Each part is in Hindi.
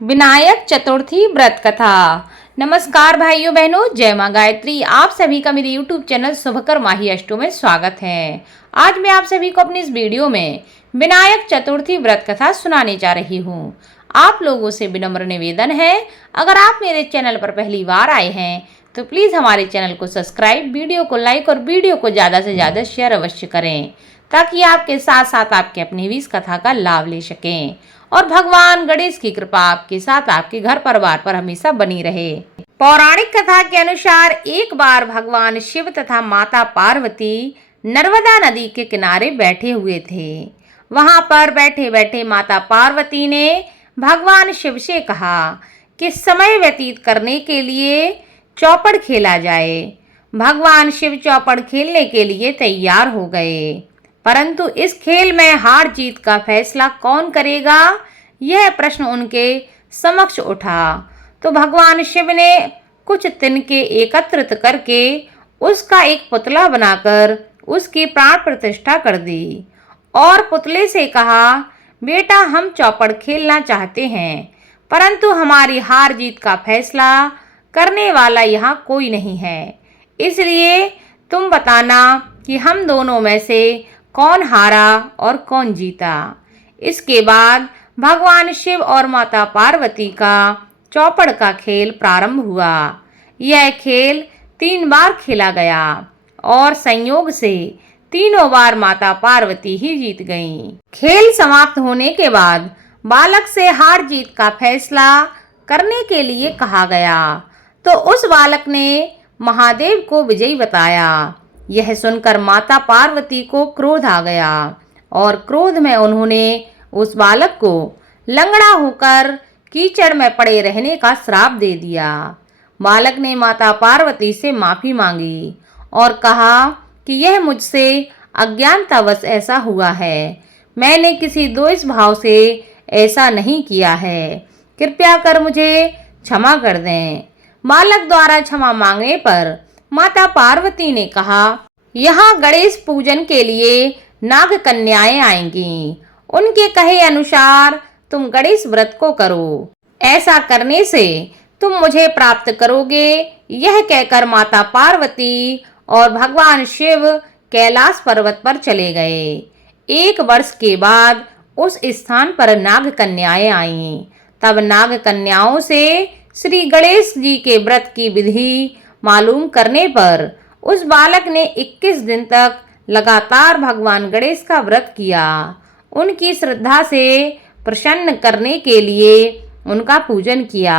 विनायक चतुर्थी व्रत कथा। नमस्कार भाइयों बहनों, जय मां गायत्री। आप सभी का मेरे YouTube चैनल शुभकर माही अष्टो में स्वागत है। आज मैं आप सभी को अपनी इस वीडियो में विनायक चतुर्थी व्रत कथा सुनाने जा रही हूँ। आप लोगों से विनम्र निवेदन है, अगर आप मेरे चैनल पर पहली बार आए हैं तो प्लीज़ हमारे चैनल को सब्सक्राइब, वीडियो को लाइक और वीडियो को ज़्यादा से ज़्यादा शेयर अवश्य करें, ताकि आपके साथ साथ आपके अपने भी इस कथा का लाभ ले सकें और भगवान गणेश की कृपा आपके साथ आपके घर परिवार पर हमेशा बनी रहे। पौराणिक कथा के अनुसार एक बार भगवान शिव तथा माता पार्वती नर्मदा नदी के किनारे बैठे हुए थे। वहां पर बैठे बैठे माता पार्वती ने भगवान शिव से कहा कि समय व्यतीत करने के लिए चौपड़ खेला जाए। भगवान शिव चौपड़ खेलने के लिए तैयार हो गए, परंतु इस खेल में हार जीत का फैसला कौन करेगा, यह प्रश्न उनके समक्ष उठा। तो भगवान शिव ने कुछ तिनके एकत्रित करके उसका एक पुतला बनाकर उसकी प्राण प्रतिष्ठा कर दी और पुतले से कहा, बेटा हम चौपड़ खेलना चाहते हैं, परंतु हमारी हार जीत का फैसला करने वाला यहाँ कोई नहीं है, इसलिए तुम बताना कि हम दोनों में से कौन हारा और कौन जीता। इसके बाद भगवान शिव और माता पार्वती का चौपड़ का खेल प्रारंभ हुआ। यह खेल 3 बार खेला गया और संयोग से तीनों बार माता पार्वती ही जीत गईं। खेल समाप्त होने के बाद बालक से हार जीत का फैसला करने के लिए कहा गया, तो उस बालक ने महादेव को विजयी बताया। यह सुनकर माता पार्वती को क्रोध आ गया और क्रोध में उन्होंने उस बालक को लंगड़ा होकर कीचड़ में पड़े रहने का श्राप दे दिया। बालक ने माता पार्वती से माफी मांगी और कहा कि यह मुझसे अज्ञानतावश ऐसा हुआ है, मैंने किसी द्वेष भाव से ऐसा नहीं किया है, कृपया कर मुझे क्षमा कर दें। बालक द्वारा क्षमा मांगने पर माता पार्वती ने कहा, यहाँ गणेश पूजन के लिए नाग कन्याएं आएंगी, उनके कहे अनुसार तुम गणेश व्रत को करो, ऐसा करने से तुम मुझे प्राप्त करोगे। यह कहकर माता पार्वती और भगवान शिव कैलाश पर्वत पर चले गए। 1 वर्ष के बाद उस स्थान पर नाग कन्याएं आईं। तब नाग कन्याओं से श्री गणेश जी के व्रत की विधि मालूम करने पर उस बालक ने 21 दिन तक लगातार भगवान गणेश का व्रत किया। उनकी श्रद्धा से प्रसन्न करने के लिए उनका पूजन किया।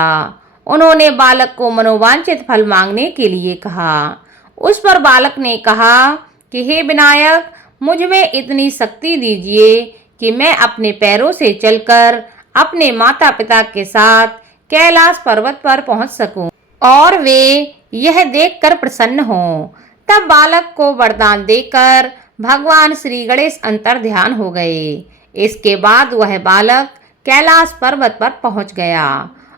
उन्होंने बालक को मनोवांछित फल मांगने के लिए कहा। उस पर बालक ने कहा कि हे विनायक, मुझ में इतनी शक्ति दीजिए कि मैं अपने पैरों से चलकर अपने माता पिता के साथ कैलाश पर्वत पर पहुंच सकूं और वे यह देखकर प्रसन्न हों। तब बालक को वरदान देकर भगवान श्री गणेश अंतर्ध्यान हो गए। इसके बाद वह बालक कैलाश पर्वत पर पहुंच गया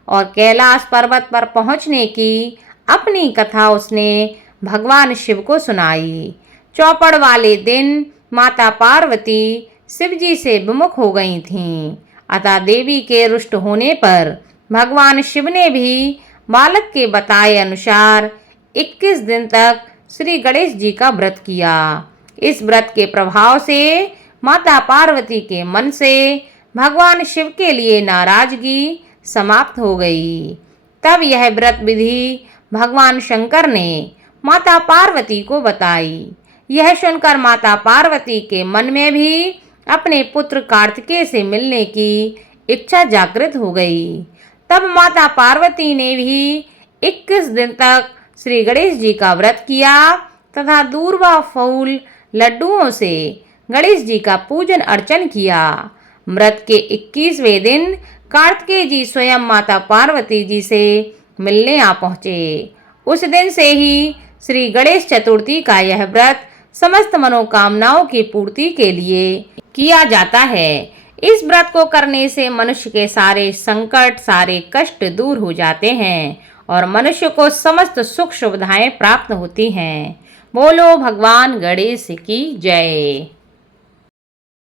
और कैलाश पर्वत पर पहुंचने की अपनी कथा उसने भगवान शिव को सुनाई। चौपड़ वाले दिन माता पार्वती शिव जी से विमुख हो गई थीं, अतः देवी के रुष्ट होने पर भगवान शिव ने भी बालक के बताए अनुसार 21 दिन तक श्री गणेश जी का व्रत किया। इस व्रत के प्रभाव से माता पार्वती के मन से भगवान शिव के लिए नाराजगी समाप्त हो गई। तब यह व्रत विधि भगवान शंकर ने माता पार्वती को बताई। यह सुनकर माता पार्वती के मन में भी अपने पुत्र कार्तिकेय से मिलने की इच्छा जागृत हो गई। तब माता पार्वती ने भी 21 दिन तक श्री गणेश जी का व्रत किया तथा दूर्वा फूल लड्डुओं से गणेश जी का पूजन अर्चन किया। व्रत के 21वें दिन कार्तिकेय जी स्वयं माता पार्वती जी से मिलने आ पहुँचे। उस दिन से ही श्री गणेश चतुर्थी का यह व्रत समस्त मनोकामनाओं की पूर्ति के लिए किया जाता है। इस व्रत को करने से मनुष्य के सारे संकट, सारे कष्ट दूर हो जाते हैं और मनुष्य को समस्त सुख सुविधाएं प्राप्त होती हैं। बोलो भगवान गणेश की जय।